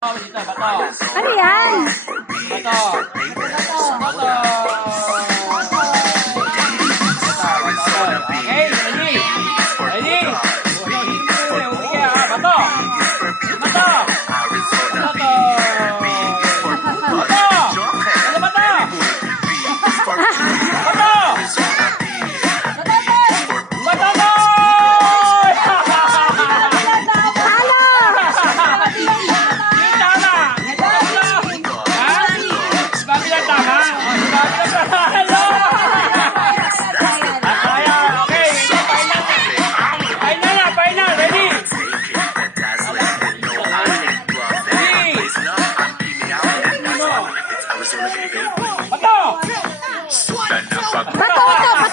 Dito, bato. Ano yan? Bato. Bato. Okay, ready? Ready? Sige, bato. Bato. Bato. Bato. Ano bato? Bato.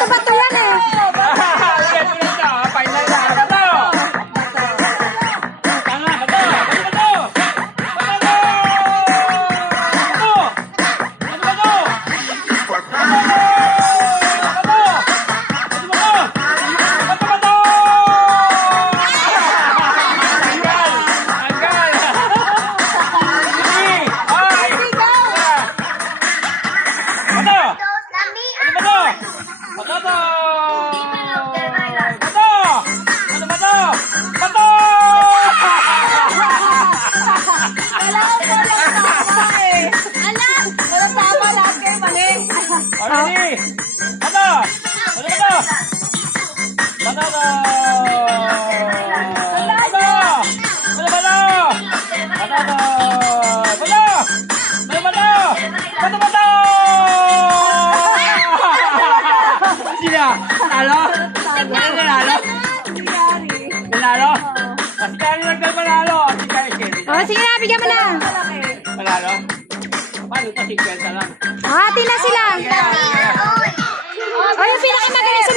Bato yan eh. Nalo? Nalo? Kasi kaya nagdalmanalo. Oh, sige na, bigyan mo na. Manalo? Paano ito? 50 lang. Hati na sila. Oh, yung pinakamagaling sa